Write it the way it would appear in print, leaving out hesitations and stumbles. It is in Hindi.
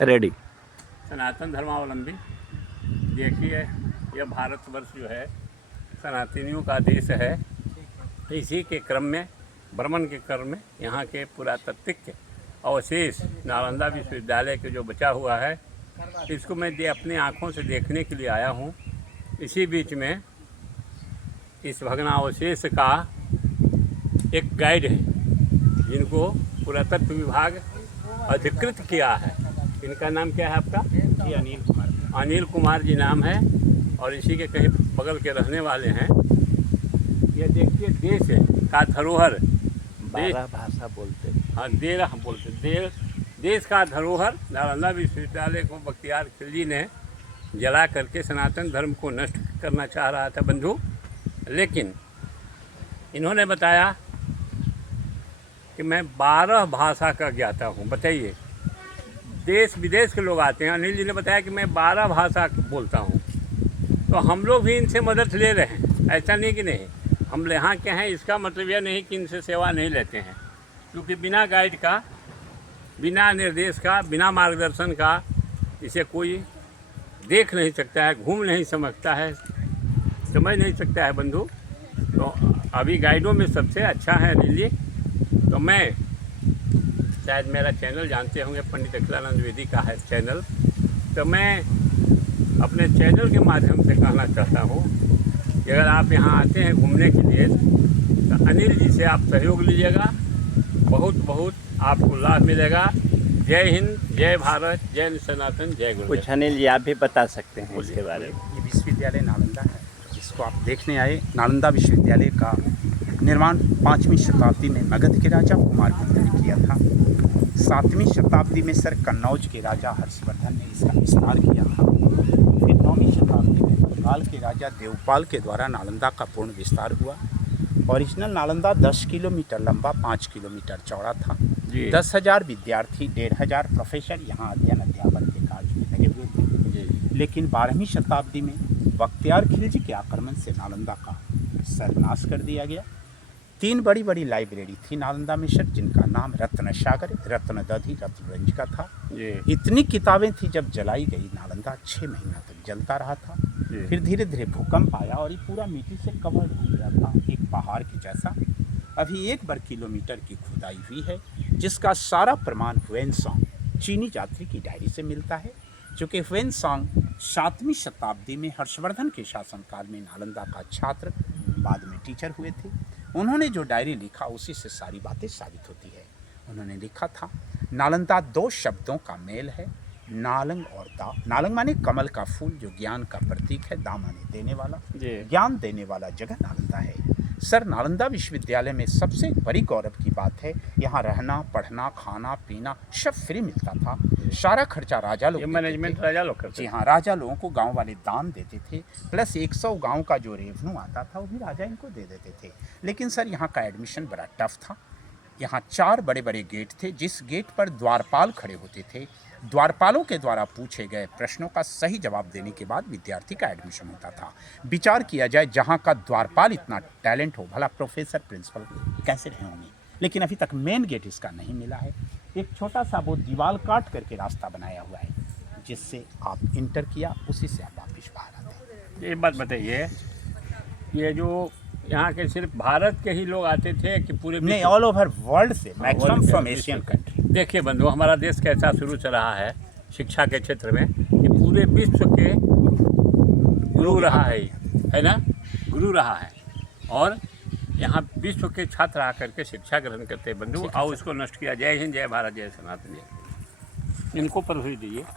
रेडी। सनातन धर्मावलंबी देखिए, यह भारतवर्ष जो है सनातनियों का देश है। इसी के क्रम में, भ्रमण के क्रम में यहाँ के पुरातात्विक अवशेष नालंदा विश्वविद्यालय के जो बचा हुआ है, इसको मैं अपनी आँखों से देखने के लिए आया हूँ। इसी बीच में इस भग्नावशेष का एक गाइड है जिनको पुरातत्व विभाग अधिकृत किया है। इनका नाम क्या है आपका? जी अनिल कुमार। अनिल कुमार जी नाम है और इसी के कहीं बगल के रहने वाले हैं। ये देखिए, देश का धरोहर, 12 भाषा बोलते हैं। हाँ, देश का धरोहर नालंदा विश्वविद्यालय को बख्तियार खिलजी ने जला करके सनातन धर्म को नष्ट करना चाह रहा था बंधु, लेकिन इन्होंने बताया कि मैं 12 भाषा का ज्ञाता हूँ। बताइए, देश विदेश के लोग आते हैं। अनिल जी ने बताया कि मैं 12 भाषा बोलता हूँ, तो हम लोग भी इनसे मदद ले रहे हैं। ऐसा नहीं कि नहीं, हम यहाँ के हैं इसका मतलब यह नहीं कि इनसे सेवा नहीं लेते हैं, क्योंकि बिना गाइड का, बिना निर्देश का, बिना मार्गदर्शन का इसे कोई देख नहीं सकता है, घूम नहीं समझता है, समझ नहीं सकता है बंधु। तो अभी गाइडों में सबसे अच्छा है अनिल जी। तो मैं, शायद मेरा चैनल जानते होंगे, पंडित अखिलानंद द्विवेदी का है चैनल, तो मैं अपने चैनल के माध्यम से कहना चाहता हूँ कि अगर आप यहाँ आते हैं घूमने के लिए तो अनिल जी से आप सहयोग लीजिएगा, बहुत बहुत आपको लाभ मिलेगा। जय हिंद, जय भारत, जय सनातन, जय गुरुदेव। कुछ अनिल जी आप भी बता सकते हैं इसके बारे में। ये विश्वविद्यालय नालंदा है, जिसको आप देखने आए। नालंदा विश्वविद्यालय का निर्माण 5वीं शताब्दी में मगध के राजा कुमारगुप्त ने किया था। 7वीं शताब्दी में सर कन्नौज के राजा हर्षवर्धन ने इसका विस्तार किया था। फिर 9वीं शताब्दी में बंगाल के राजा देवपाल के द्वारा नालंदा का पूर्ण विस्तार हुआ। ओरिजिनल नालंदा 10 किलोमीटर लंबा, 5 किलोमीटर चौड़ा था। 10,000 विद्यार्थी, 1,500 प्रोफेसर यहाँ अध्ययन अध्यापन के कार्य में लगे हुए थे। लेकिन 12वीं शताब्दी में बख्तियार खिलजी के आक्रमण से नालंदा का सर्वनाश कर दिया गया। 3 बड़ी बड़ी लाइब्रेरी थी नालंदा में सर, जिनका नाम रत्न सागर, रत्नदधि, रत्नरंज का था। इतनी किताबें थी, जब जलाई गई नालंदा 6 महीना तक जलता रहा था। फिर धीरे धीरे भूकंप आया और ये पूरा मिट्टी से कवर्ड हो गया था, एक पहाड़ के जैसा। अभी 1 वर्ग किलोमीटर की खुदाई हुई है, जिसका सारा प्रमाण ह्वेनसांग चीनी यात्री की डायरी से मिलता है। चूँकि ह्वेनसांग 7वीं शताब्दी में हर्षवर्धन के शासनकाल में नालंदा का छात्र, बाद में टीचर हुए थे। उन्होंने जो डायरी लिखा उसी से सारी बातें साबित होती है। उन्होंने लिखा था, नालंदा 2 शब्दों का मेल है, नालंग और दा। नालंग माने कमल का फूल, जो ज्ञान का प्रतीक है। दा माने देने वाला, ज्ञान देने वाला जगह नालंदा है। सर, नालंदा विश्वविद्यालय में सबसे बड़ी गौरव की बात है, यहाँ रहना, पढ़ना, खाना, पीना सब फ्री मिलता था। सारा खर्चा राजा लोग, मैनेजमेंट राजा लोग करते। जी हाँ, राजा लोगों को गांव वाले दान देते थे, प्लस 100 गांव का जो रेवन्यू आता था वो भी राजा इनको दे देते थे। लेकिन सर, यहाँ का एडमिशन बड़ा टफ था। यहाँ 4 बड़े बड़े गेट थे, जिस गेट पर द्वारपाल खड़े होते थे। द्वारपालों के द्वारा पूछे गए प्रश्नों का सही जवाब देने के बाद विद्यार्थी का एडमिशन होता था। विचार किया जाए, जहाँ का द्वारपाल इतना टैलेंट हो, भला प्रोफेसर, प्रिंसिपल कैसे रहे होंगे। लेकिन अभी तक मेन गेट इसका नहीं मिला है। एक छोटा सा वो दीवार काट करके रास्ता बनाया हुआ है, जिससे आप इंटर किया, उसी से आप वापिस बाहर आते हैं। एक बात बताइए, ये जो यहाँ के सिर्फ भारत के ही लोग आते थे कि पूरे? नहीं, ऑल ओवर वर्ल्ड से, मैक्सिमम फ्रॉम एशियन कंट्री। देखिए बंधु, हमारा देश कैसा शुरू से रहा है शिक्षा के क्षेत्र में, कि पूरे विश्व के गुरु रहा है ना, गुरु रहा है। और यहाँ विश्व के छात्र आकर के शिक्षा ग्रहण करते हैं बंधु, और उसको नष्ट किया। जय हिंद, जय भारत, जय सनातन। इनको पर हुई दीजिए।